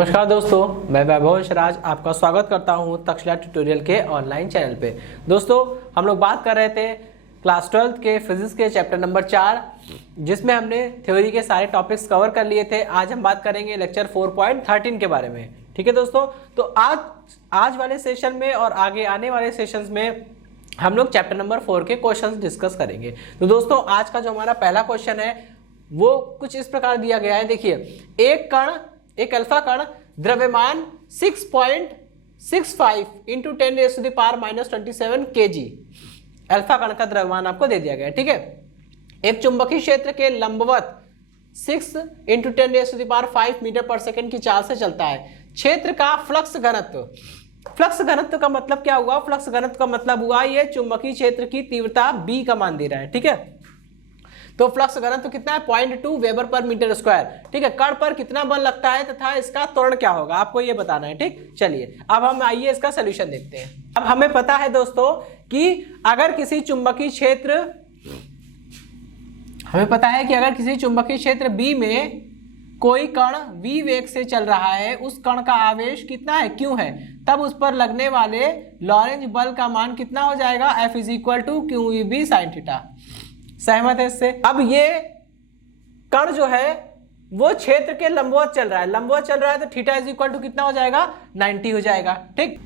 नमस्कार दोस्तों, मैं वैभव शराज आपका स्वागत करता हूं तक्षशिला ट्यूटोरियल के ऑनलाइन चैनल पे। दोस्तों, हम लोग बात कर रहे थे क्लास 12 के फिजिक्स के चैप्टर नंबर 4, जिसमें हमने थ्योरी के सारे टॉपिक्स कवर कर लिए थे। आज हम बात करेंगे लेक्चर 4.13 के बारे में। ठीक है दोस्तों, तो आज वाले सेशन में और आगे आने वाले सेशंस में हम लोग चैप्टर नंबर 4 के क्वेश्चंस डिस्कस करेंगे। तो दोस्तों, आज का जो हमारा पहला क्वेश्चन है वो कुछ इस प्रकार दिया गया है। देखिए, एक अल्फा कण द्रव्यमान 6.65 इंटू 10⁻⁻27 kg अल्फा कण का द्रव्यमान आपको दे दिया गया है। ठीक है, एक चुंबकीय क्षेत्र के लंबवत 6 इंटू 10⁵ मीटर पर सेकंड की चाल से चलता है। क्षेत्र का फ्लक्स घनत्व का मतलब क्या हुआ? फ्लक्स घनत्व का मतलब हुआ ये चुंबकीय क्षेत्र की तीव्रता b का मान दे रहा है। ठीक है, तो फ्लक्स घनत्व कितना है? 0.2 वेबर पर मीटर स्क्वायर। ठीक है, कण पर कितना बल लगता है तथा इसका त्वरण क्या होगा, आपको ये बताना है। ठीक, चलिए अब हम आइए इसका सोल्यूशन देखते हैं। अब हमें पता है दोस्तों कि अगर किसी चुंबकीय क्षेत्र B में कोई कण v वेग से चल रहा है, उस कण का आवेश कितना है? Q है। तब उस पर लगने वाले लॉरेंज बल का मान कितना हो जाएगा? F = QEB sin theta. सहमत है इससे? अब ये कण जो है वो क्षेत्र के लंबवत चल रहा है, तो थीटा = कितना हो जाएगा? 90 हो जाएगा। ठीक,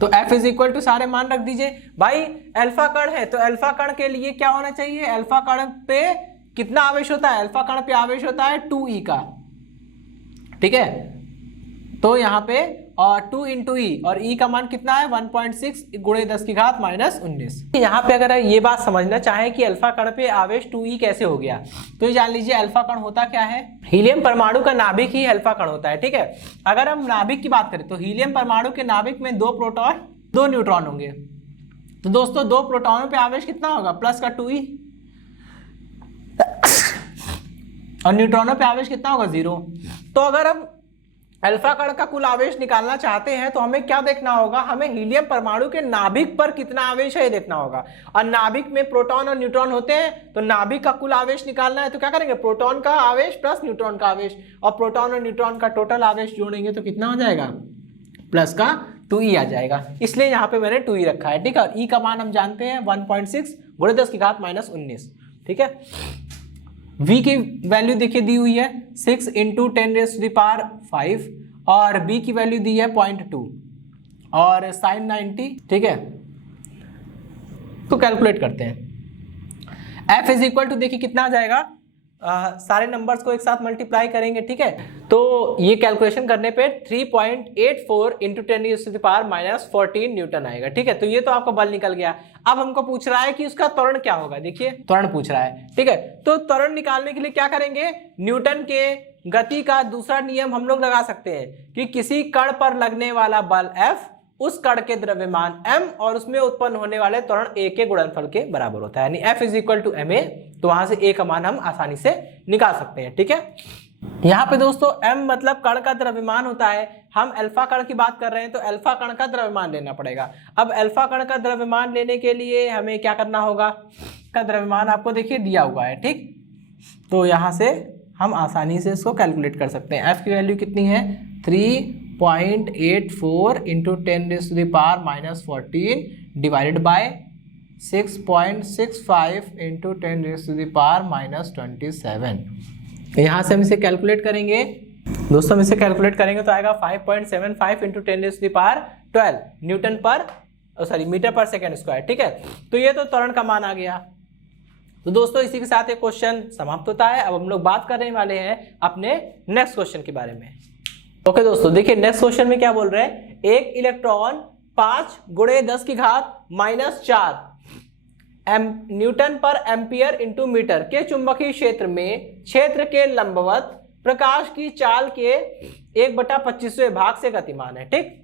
तो F = सारे मान रख दीजिए। भाई अल्फा कण है तो अल्फा कण के लिए क्या होना चाहिए? अल्फा कण पे कितना आवेश होता है? अल्फा कण पे आवेश होता है 2e का। ठीक है, तो यहाँ पे और 2 × e और e का मान कितना है? 1.6 × 10⁻⁻19। यहाँ पे अगर ये बात समझना चाहे कि अल्फा कण पे आवेश 2e कैसे हो गया, तो ये जान लीजिए अल्फा कण होता क्या है? हीलियम परमाणु का नाभिक ही अल्फा कण होता है। ठीक है, अगर हम नाभिक की बात करें तो हीलियम परमाणु के नाभिक में 2 प्रोटॉन 2 न्यूट्रॉन होंगे। तो दोस्तों 2 प्रोटॉनों पे आवेश कितना होगा? प्लस का 2e, और न्यूट्रॉनों पे आवेश कितना होगा? 0। तो अगर हम अल्फा कण का कुल आवेश निकालना चाहते हैं तो हमें क्या देखना होगा? हमें हीलियम परमाणु के नाभिक पर कितना आवेश है ये देखना होगा। और नाभिक में प्रोटॉन और न्यूट्रॉन होते हैं, तो नाभिक का कुल आवेश निकालना है तो क्या करेंगे? प्रोटॉन का आवेश प्लस न्यूट्रॉन का आवेश, और प्रोटॉन और न्यूट्रॉन का टोटल आवेश जोड़ेंगे तो कितना हो जाएगा? प्लस का 2e आ जाएगा। इसलिए यहाँ पे मैंने 2e रखा है। ठीक है, और e का मान हम जानते हैं 1.6 × 10⁻⁻19। ठीक है, v की वैल्यू देखिए दी हुई है 6 × 10⁵ और b की वैल्यू दी है 0.2 और sin 90। ठीक है, तो कैलकुलेट करते हैं। F = देखिए कितना आ जाएगा? सारे नंबर्स को एक साथ मल्टीप्लाई करेंगे। ठीक है, तो ये कैलकुलेशन करने पे 3.84 × 10⁻⁻14 न्यूटन आएगा। ठीक है, तो ये तो आपका बल निकल गया। अब हमको पूछ रहा है कि उसका त्वरण क्या होगा। देखिए त्वरण पूछ रहा है। ठीक है, तो त्वरण निकालने के लिए क्या करेंगे? न्यूटन के गति का दूसरा नियम हम लोग लगा सकते हैं कि किसी कण पर लगने वाला बल F उस कण के द्रव्यमान m और उसमें उत्पन्न होने वाले त्वरण a के गुणनफल के बराबर होता है, यानी F = ma। तो वहां से a का मान हम आसानी से निकाल सकते हैं। ठीक है, यहाँ पे दोस्तों m मतलब कण का द्रव्यमान होता है। हम अल्फा कण की बात कर रहे हैं तो अल्फा कण का द्रव्यमान लेना पड़ेगा। अब अल्फा कण का द्रव्यमान लेने के लिए हमें क्या करना होगा? का द्रव्यमान आपको देखिए दिया हुआ है। ठीक, तो यहाँ से हम आसानी से इसको कैलकुलेट कर सकते हैं। F की वैल्यू कितनी है? 3.84 × 10⁻⁻14 डिवाइडेड बाय 6.65 × 10⁻⁻27। यहाँ से हम इसे कैलकुलेट करेंगे दोस्तों, हम इसे कैलकुलेट करेंगे तो आएगा 5.75 × 10⁻12 न्यूटन पर मीटर पर सेकेंड स्क्वायर। ठीक है, तो ये तो त्वरण का मान आ गया। तो दोस्तों इसी के साथ एक क्वेश्चन समाप्त होता है। अब हम लोग बात करने वाले हैं अपने नेक्स्ट क्वेश्चन के बारे में। ओके दोस्तों, देखिए नेक्स्ट क्वेश्चन में क्या बोल रहे हैं? एक इलेक्ट्रॉन 5 × 10⁻⁻4 न्यूटन पर एम्पियर इंटू मीटर के चुंबकीय क्षेत्र में क्षेत्र के लंबवत प्रकाश की चाल के 1/25वें भाग से गतिमान है। ठीक,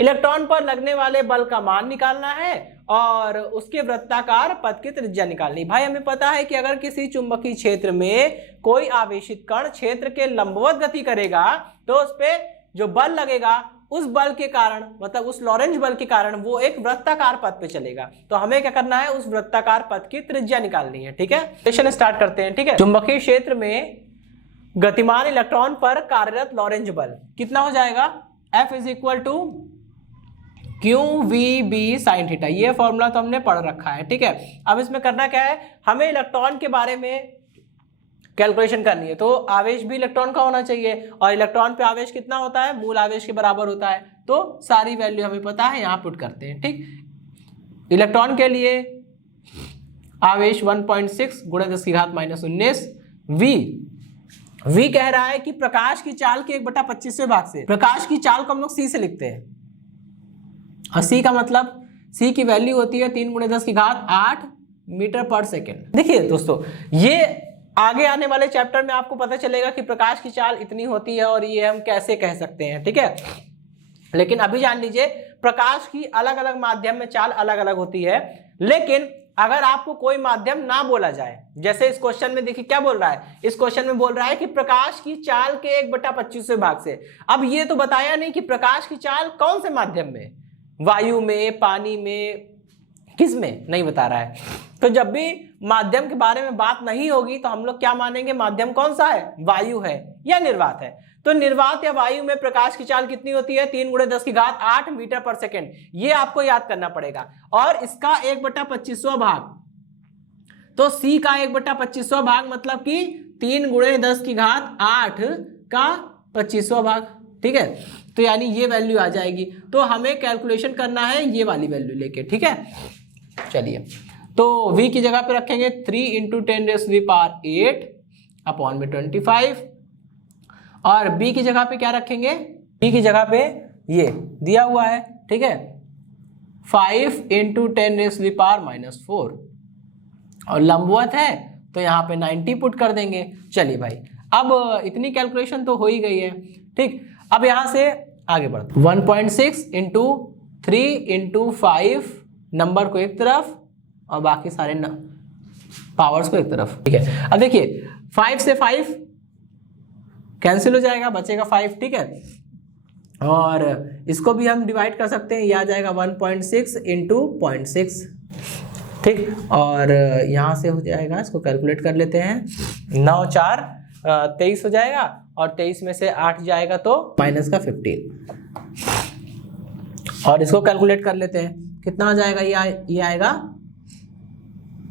इलेक्ट्रॉन पर लगने वाले बल का मान निकालना है और उसके वृत्ताकार पथ की त्रिज्या निकालनी। भाई हमें पता है कि अगर किसी चुंबकीय क्षेत्र में कोई आवेशित कण क्षेत्र के लंबवत गति करेगा तो उस पे जो बल लगेगा उस बल के कारण, मतलब उस लॉरेंज बल के कारण वो एक वृत्ताकार पथ पे चलेगा। तो हमें क्या करना है? उस वृत्ताकार पथ की त्रिज्या निकालनी है। ठीक है, क्वेश्चन स्टार्ट करते हैं। ठीक है, चुंबकीय क्षेत्र में गतिमान इलेक्ट्रॉन पर कार्यरत लॉरेंज बल कितना हो जाएगा, F is equal to q v B sine theta. ये फॉर्मूला तो हमने पढ़ रखा है, ठीक है। अब इसमें करना क्या है, हमें इलेक्ट्रॉन के बारे में कैलकुलेशन करनी है। तो आवेश भी इलेक्ट्रॉन का होना चाहिए, और इलेक्ट्रॉन पे आवेश कितना होता है, मूल आवेश के बराबर होता है। तो सारी वैल्यू हमें पता है, यहाँ पुट करते हैं, ठीक। इलेक्ट्रॉन के लिए आवेश 1.6 गुणा 10 की घात -19 वी कह रहा है कि प्रकाश की चाल के 1/25वें भाग से, प्रकाश की चाल को हम लोग सी से लिखते हैं, और सी का मतलब, सी की वैल्यू होती है 3 × 10 की घात 8 मीटर पर सेकेंड। देखिए दोस्तों, ये आगे आने वाले चैप्टर में आपको पता चलेगा कि प्रकाश की चाल इतनी होती है और ये हम कैसे कह सकते हैं, ठीक है। लेकिन अभी जान लीजिए, प्रकाश की अलग अलग माध्यम में चाल अलग अलग होती है। लेकिन अगर आपको कोई माध्यम ना बोला जाए, जैसे इस क्वेश्चन में देखिए क्या बोल रहा है, इस क्वेश्चन में बोल रहा है कि प्रकाश की चाल के 1/25वें भाग से। अब ये तो बताया नहीं कि प्रकाश की चाल कौन से माध्यम में, वायु में, पानी में, किस में, नहीं बता रहा है। तो जब भी माध्यम के बारे में बात नहीं होगी तो हम लोग क्या मानेंगे, माध्यम कौन सा है, वायु है या निर्वात है। तो निर्वात या वायु में प्रकाश की चाल कितनी होती है, 3 × 10 की घात 8 मीटर पर सेकेंड। ये आपको याद करना पड़ेगा। और इसका 1/25वां भाग, तो C का 1/25वां भाग मतलब कि 3 × 10 की घात 8 का 25वां भाग, ठीक है। तो यानी ये वैल्यू आ जाएगी। तो हमें कैलकुलेशन करना है ये वाली वैल्यू लेके, ठीक है। चलिए, तो V की जगह पे रखेंगे 3 × 10⁸ अपॉन में 25, और B की जगह पे क्या रखेंगे, B की जगह पे ये दिया हुआ है, ठीक है, 5 × 10⁻⁻⁴, और लंबवत है तो यहाँ पे 90 पुट कर देंगे। चलिए भाई, अब इतनी कैलकुलेशन तो हो ही गई है, ठीक। अब यहाँ से आगे बढ़ते, 1.6 × 3 × 5 नंबर को एक तरफ और बाकी सारे पावर्स को एक तरफ, ठीक है। अब देखिए 5 से 5 कैंसिल हो जाएगा, बचेगा 5, ठीक है। और इसको भी हम डिवाइड कर सकते हैं, यह आ जाएगा 1.6 × 0.6, ठीक। और यहाँ से हो जाएगा, इसको कैलकुलेट कर लेते हैं, 9 × 4 23 हो जाएगा, और 23 में से 8 जाएगा तो -15, और इसको कैलकुलेट कर लेते हैं, कितना आ जाएगा, ये आएगा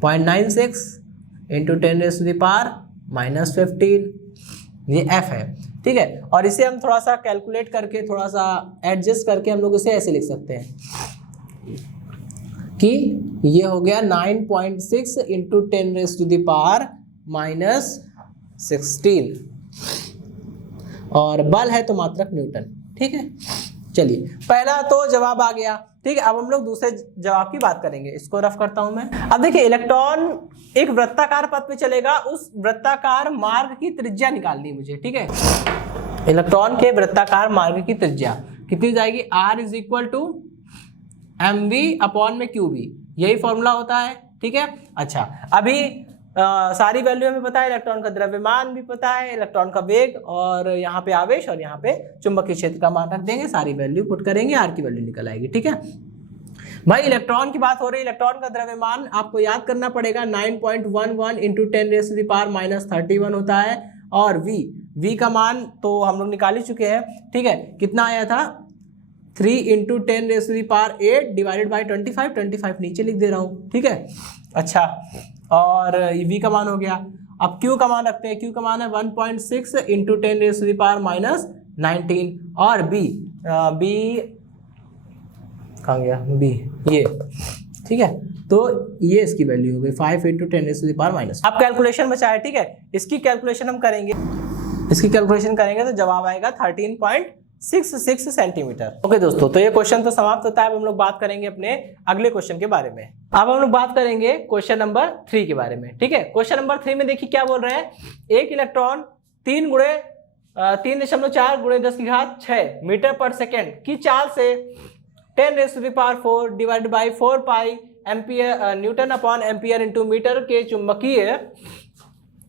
0.96 × 10⁻⁻15, ये F है, ठीक है। और इसे हम थोड़ा सा कैलकुलेट करके, थोड़ा सा एडजस्ट करके हम लोग इसे ऐसे लिख सकते हैं कि ये हो गया 9.6 × 10⁻⁻16, और बल है तो मात्रक न्यूटन, ठीक है। चलिए, पहला तो जवाब आ गया, ठीक है। अब हम लोग दूसरे जवाब की बात करेंगे, इसको रफ करता हूं मैं। अब देखिए, इलेक्ट्रॉन एक वृत्ताकार पथ पे चलेगा, उस वृत्ताकार मार्ग की त्रिज्या निकालनी है मुझे, ठीक है। इलेक्ट्रॉन के वृत्ताकार मार्ग की त्रिज्या कितनी जाएगी, R = mv/qb, यही फॉर्मूला होता है, ठीक है। अच्छा, अभी सारी वैल्यू हमें पता है, इलेक्ट्रॉन का द्रव्यमान भी पता है, इलेक्ट्रॉन का वेग, और यहाँ पे आवेश, और यहाँ पे चुंबकीय क्षेत्र का मान रख देंगे, सारी वैल्यू पुट करेंगे, आर की वैल्यू निकल आएगी, ठीक है। भाई इलेक्ट्रॉन की बात हो रही है, इलेक्ट्रॉन का द्रव्यमान आपको याद करना पड़ेगा, 9.11 × 10⁻31 होता है, और V का मान तो हम लोग निकाल ही चुके हैं, ठीक है। कितना आया था, 3 × 10⁸ डिवाइडेड बाई 25 नीचे लिख दे रहा हूँ, ठीक है। अच्छा, और V का मान हो गया। अब Q का मान रखते हैं, Q का मान है 1.6 × 10⁻⁻19, और B कहाँ गया, B ये, ठीक है। तो ये इसकी वैल्यू हो गई 5 × 10⁻⁻। अब कैलकुलेशन बचा है, ठीक है। इसकी कैलकुलेशन हम करेंगे, इसकी कैलकुलेशन करेंगे तो जवाब आएगा 13.66 सेंटीमीटर। ओके दोस्तों, तो ये क्वेश्चन तो समाप्त होता है। अब हम लोग बात करेंगे अपने अगले क्वेश्चन के बारे में। अब हम लोग बात करेंगे क्वेश्चन नंबर 3 के बारे में, ठीक है। क्वेश्चन नंबर 3 में देखिए क्या बोल रहे हैं, एक इलेक्ट्रॉन 3.4 × 10 की घात 6 मीटर पर सेकेंड की चाल से 10⁻⁴ divided by 4 pi ampere Nm/A × metre के चुंबकीय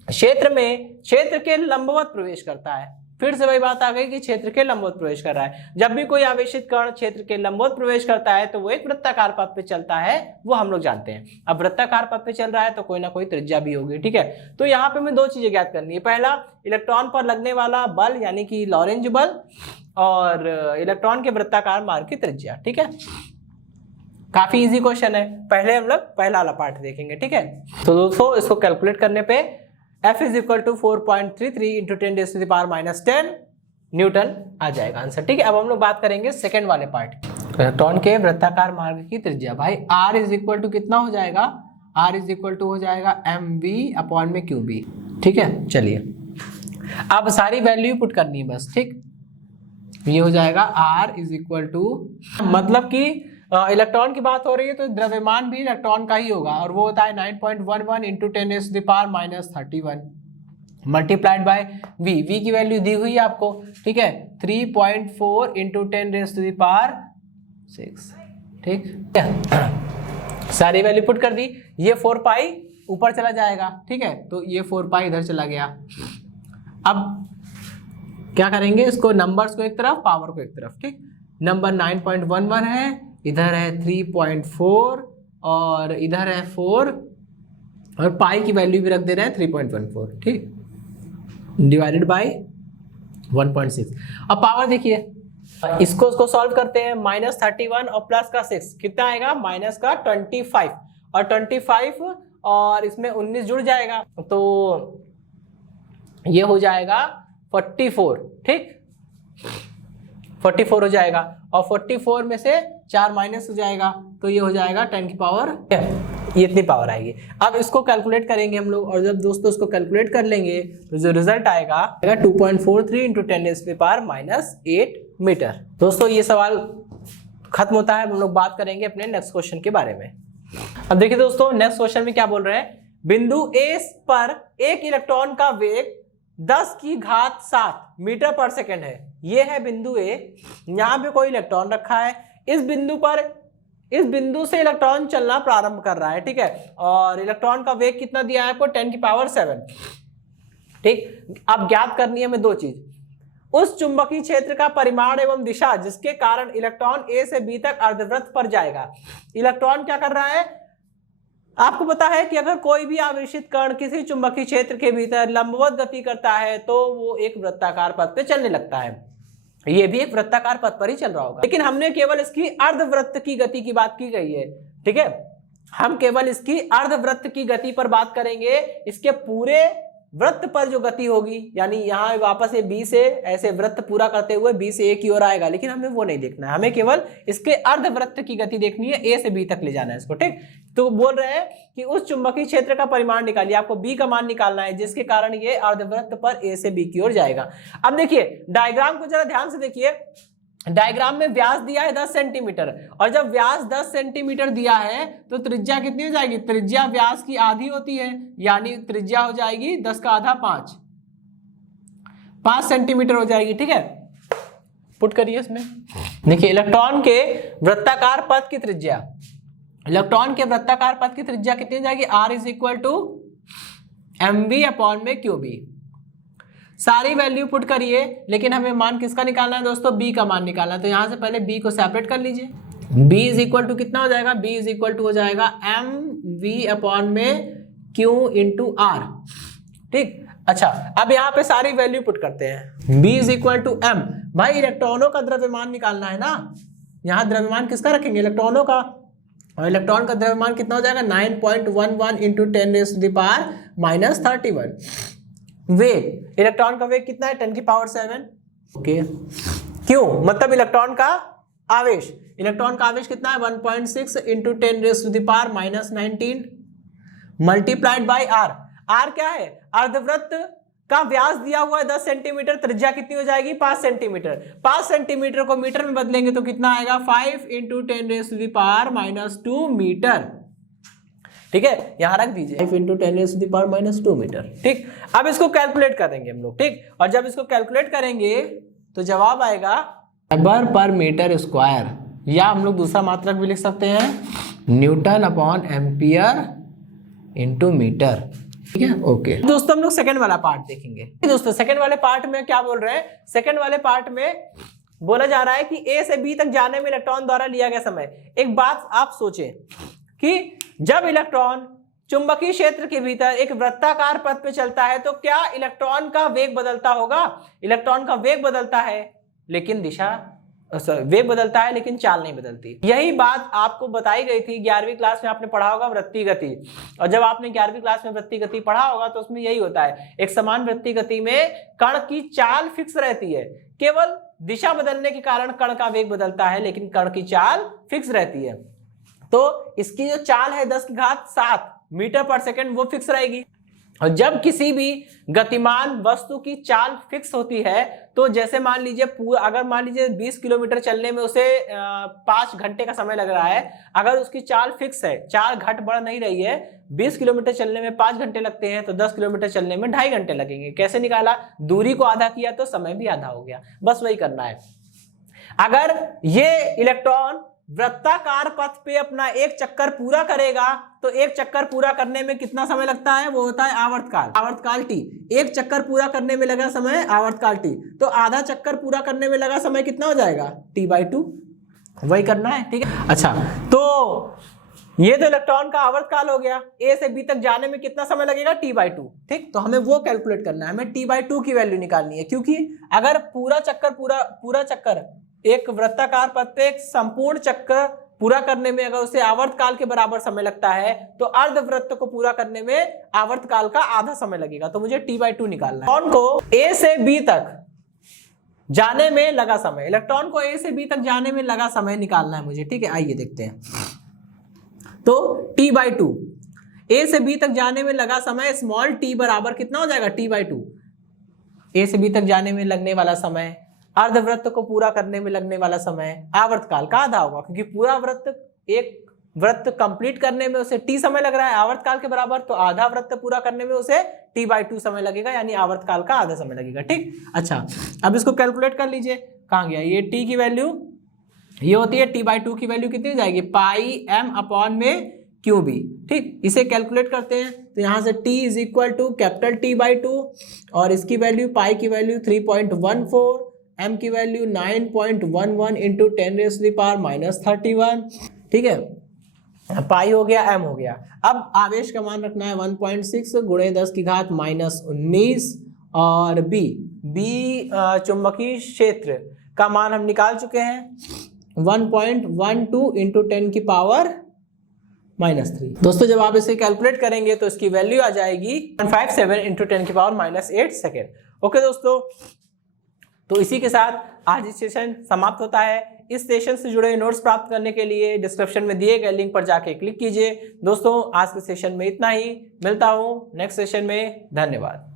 क्षेत्र में क्षेत्र के लंबवत प्रवेश करता है, फिर से वही बात आ गई कि क्षेत्र के लंबवत प्रवेश कर रहा है। जब भी कोई आवेशित कण क्षेत्र के लंबवत प्रवेश करता है तो वो एक वृत्ताकार पथ पे चलता है, वो हम लोग जानते हैं। अब वृत्ताकार पथ पे चल रहा है तो कोई ना कोई त्रिज्या भी होगी, ठीक है। तो यहाँ पे हमें दो चीजें ज्ञात करनी है, पहला इलेक्ट्रॉन पर लगने वाला बल यानी कि लॉरेंज बल, और इलेक्ट्रॉन के वृत्ताकार मार्ग की त्रिज्या, ठीक है। काफी इजी क्वेश्चन है, पहले हम लोग पहला वाला पार्ट देखेंगे, ठीक है। तो दोस्तों इसको कैलकुलेट करने पे F is equal to 4.33 into 10⁻⁻10 newton आ जाएगा आंसर, ठीक है। अब हम लोग बात करेंगे सेकंड वाले पार्ट, इलेक्ट्रॉन के वृत्ताकार मार्ग की त्रिज्या। भाई R इज इक्वल टू कितना हो जाएगा, R इज इक्वल टू हो जाएगा mv/qb, ठीक है। चलिए अब सारी वैल्यू पुट करनी है बस, ठीक। ये हो जाएगा R इज इक्वल टू, मतलब कि इलेक्ट्रॉन की बात हो रही है तो द्रव्यमान भी इलेक्ट्रॉन का ही होगा, और वो होता है 9.11 into 10⁻⁻31 multiplied by v। v की वैल्यू दी हुई है आपको, ठीक है, 3.4 इंटू 10⁻6, ठीक है। सारी वैल्यू पुट कर दी, ये 4 पाई ऊपर चला जाएगा, ठीक है। तो ये 4 पाई इधर चला गया। अब क्या करेंगे, इसको नंबर्स को एक तरफ, पावर को एक तरफ, ठीक। नंबर 9.11 है, इधर है 3.4 और इधर है 4, और पाई की वैल्यू भी रख दे रहे हैं 3.14, ठीक, डिवाइडेड बाय 1.6। अब पावर देखिए, इसको सॉल्व करते हैं, -31 और प्लस का 6 कितना आएगा, माइनस का 25, और 25 और इसमें 19 जुड़ जाएगा तो ये हो जाएगा 44, ठीक, 44 हो जाएगा, और 44 में से 4 माइनस हो जाएगा तो ये हो जाएगा 10 की पावर, ये इतनी पावर आएगी। अब इसको कैलकुलेट करेंगे हम लोग, और जब दोस्तों इसको कैलकुलेट कर लेंगे तो जो रिजल्ट आएगा 2.43 इंटू 10⁻⁻8 मीटर। दोस्तों ये सवाल खत्म होता है, हम लोग बात करेंगे अपने नेक्स्ट क्वेश्चन के बारे में। अब देखिए दोस्तों नेक्स्ट क्वेश्चन में क्या बोल रहे हैं, बिंदु A पर एक इलेक्ट्रॉन का वेग 10⁻7 मीटर पर सेकेंड है। ये है बिंदु A, यहाँ पे कोई इलेक्ट्रॉन रखा है, इस बिंदु से इलेक्ट्रॉन चलना प्रारंभ कर रहा है, ठीक है, और इलेक्ट्रॉन का वेग कितना दिया है आपको, 10 की पावर 7, ठीक। अब ज्ञात करनी है हमें दो चीज, उस चुंबकीय क्षेत्र का परिमाण एवं दिशा जिसके कारण इलेक्ट्रॉन A से B तक अर्धवृत्त पर जाएगा। इलेक्ट्रॉन क्या कर रहा है, आपको पता है कि अगर कोई भी आवेशित कण किसी चुंबकीय क्षेत्र के भीतर लंबवत गति करता है तो वो एक वृत्ताकार पथ पे चलने लगता है। ये भी एक वृत्ताकार पथ पर ही चल रहा होगा, लेकिन हमने केवल इसकी अर्धवृत्त की गति की बात की गई है, ठीक है। हम केवल इसकी अर्धवृत्त की गति पर बात करेंगे, इसके पूरे वृत्त पर जो गति होगी, यानी यहाँ वापस ये बी से ऐसे वृत्त पूरा करते हुए बी से ए की ओर आएगा, लेकिन हमें वो नहीं देखना है, हमें केवल इसके अर्धवृत्त की गति देखनी है, ए से बी तक ले जाना है इसको, ठीक। तो बोल रहे हैं कि उस चुंबकीय क्षेत्र का परिमाण निकालिए, आपको बी का मान निकालना है जिसके कारण ये अर्धवृत्त पर ए से बी की ओर जाएगा। अब देखिए डायग्राम को जरा ध्यान से देखिए, डायग्राम में व्यास दिया है 10 सेंटीमीटर, और जब व्यास 10 सेंटीमीटर दिया है तो त्रिज्या कितनी हो जाएगी, त्रिज्या व्यास की आधी होती है, यानी त्रिज्या हो जाएगी 10 का आधा 5 सेंटीमीटर हो जाएगी, ठीक है। पुट करिए इसमें, देखिए इलेक्ट्रॉन के वृत्ताकार पथ की त्रिज्या, इलेक्ट्रॉन के वृत्ताकार पथ की त्रिज्या कितनी हो जाएगी, R is equal to mv/qb। सारी वैल्यू पुट करिए, लेकिन हमें मान किसका निकालना है दोस्तों, b का मान निकालना है, तो यहां से पहले b को सेपरेट कर लीजिए। b इज इक्वल टू कितना हो जाएगा, b इज इक्वल टू हो जाएगा mv/q इंटू r, ठीक। अच्छा अब यहाँ पे सारी वैल्यू पुट करते हैं, b is equal to m, भाई इलेक्ट्रॉनों का द्रव्यमान निकालना है ना, यहाँ द्रव्यमान किसका रखेंगे, इलेक्ट्रॉनों का, और इलेक्ट्रॉन का द्रव्यमान कितना हो जाएगा 9.11 इंटू 10⁻31। वेग, इलेक्ट्रॉन का वेग कितना है 10 की पावर 7, ओके। क्यों, मतलब इलेक्ट्रॉन का आवेश, इलेक्ट्रॉन का आवेश कितना है 1.6 into 10⁻⁻19 multiplied by r। r क्या है, अर्धवृत्त का व्यास दिया हुआ है 10 सेंटीमीटर, त्रिज्या कितनी हो जाएगी 5 सेंटीमीटर, 5 सेंटीमीटर को मीटर में बदलेंगे तो कितना आएगा 5 इंटू 10⁻⁻2 मीटर, ठीक है, यहां रख दीजिए 5 इंटू 10⁻⁻2 मीटर, ठीक। अब इसको कैलकुलेट करेंगे हम लोग, ठीक, और जब इसको कैलकुलेट करेंगे तो जवाब आएगा वेबर पर मीटर स्क्वायर, या हम लोग दूसरा मात्रक भी लिख सकते हैं newton upon ampere into metre, ठीक है, ओके दोस्तों हम लोग सेकंड वाला पार्ट देखेंगे। दोस्तों सेकंड वाले पार्ट में क्या बोल रहे हैं, सेकंड वाले पार्ट में बोला जा रहा है कि ए से बी तक जाने में इलेक्ट्रॉन द्वारा लिया गया समय। एक बात आप सोचें कि जब इलेक्ट्रॉन चुंबकीय क्षेत्र के भीतर एक वृत्ताकार पथ पे चलता है तो क्या इलेक्ट्रॉन का वेग बदलता होगा? इलेक्ट्रॉन का वेग बदलता है लेकिन वेग बदलता है लेकिन चाल नहीं बदलती। यही बात आपको बताई गई थी 11वीं क्लास में, आपने पढ़ा होगा वृत्तीय गति। और जब आपने 11वीं क्लास में वृत्तीय गति पढ़ा होगा तो उसमें यही होता है, एक समान वृत्तीय गति में कण की चाल फिक्स रहती है, केवल दिशा बदलने के कारण कण का वेग बदलता है लेकिन कण की चाल फिक्स रहती है। तो इसकी जो चाल है 10⁷ मीटर पर सेकंड वो फिक्स रहेगी। और जब किसी भी गतिमान वस्तु की चाल फिक्स होती है तो जैसे मान लीजिए अगर मान लीजिए 20 किलोमीटर चलने में उसे 5 घंटे का समय लग रहा है, अगर उसकी चाल फिक्स है, चाल घट बढ़ नहीं रही है, 20 किलोमीटर चलने में 5 घंटे लगते हैं तो 10 किलोमीटर चलने में 2.5 घंटे लगेंगे। कैसे निकाला? दूरी को आधा किया तो समय भी आधा हो गया, बस वही करना है। अगर ये इलेक्ट्रॉन वृत्ताकार पथ पे अपना एक चक्कर पूरा करेगा तो एक चक्कर पूरा करने में कितना समय लगता है? वो होता है आवर्तकाल, आवर्तकाल टी। एक चक्कर पूरा करने में लगा समय आवर्तकाल टी, तो आधा चक्कर पूरा करने में लगा समय कितना हो जाएगा? T/2। वही करना है, ठीक है। अच्छा, तो ये तो इलेक्ट्रॉन का आवर्तकाल हो गया। ए से बी तक जाने में कितना समय लगेगा? T/2, ठीक। तो हमें वो कैलकुलेट करना है, हमें T/2 की वैल्यू निकालनी है, क्योंकि अगर पूरा चक्कर एक वृत्ताकार पथ पे एक संपूर्ण चक्कर पूरा करने में अगर उसे आवर्तकाल के बराबर समय लगता है तो अर्धवृत्त को पूरा करने में आवर्तकाल का आधा समय लगेगा। तो मुझे T/2 निकालना है। इलेक्ट्रॉन को ए से बी तक जाने में लगा समय, इलेक्ट्रॉन को ए से बी तक जाने में लगा समय निकालना है मुझे, ठीक है। आइए देखते हैं। तो T/2 ए से बी तक जाने में लगा समय स्मॉल t बराबर कितना हो जाएगा? T/2। ए से बी तक जाने में लगने वाला समय अर्धवृत्त को पूरा करने में लगने वाला समय आवर्तकाल का आधा होगा, क्योंकि पूरा एक वृत्त कंप्लीट करने में उसे t समय लग रहा है आवर्तकाल के बराबर, तो आधा वृत्त पूरा करने में उसे T/2 समय लगेगा, यानी आवर्तकाल का आधा समय लगेगा, ठीक। अच्छा, अब इसको कैलकुलेट कर लीजिए। कहाँ गया ये t की वैल्यू? ये होती है T/2 की वैल्यू कितनी जाएगी? πm/qb, ठीक। इसे कैलकुलेट करते हैं तो यहाँ से t = T/2 और इसकी वैल्यू पाई की वैल्यू 3.14, m की वैल्यू 9.11 इंटू 10⁻⁻31, ठीक है। पाई हो गया, m हो गया। अब आवेश का मान रखना है 1.6 गुणे 10⁻⁻19 और b चुंबकीय क्षेत्र का मान हम निकाल चुके हैं 1.12 इंटू 10⁻³ दोस्तों जब आप इसे कैलकुलेट करेंगे तो इसकी वैल्यू आ जाएगी 157 इंटू 10⁻⁸ सेकेंड। ओके दोस्तों, तो इसी के साथ आज इस सेशन समाप्त होता है। इस सेशन से जुड़े नोट्स प्राप्त करने के लिए डिस्क्रिप्शन में दिए गए लिंक पर जाके क्लिक कीजिए। दोस्तों आज के सेशन में इतना ही, मिलता हूं नेक्स्ट सेशन में। धन्यवाद।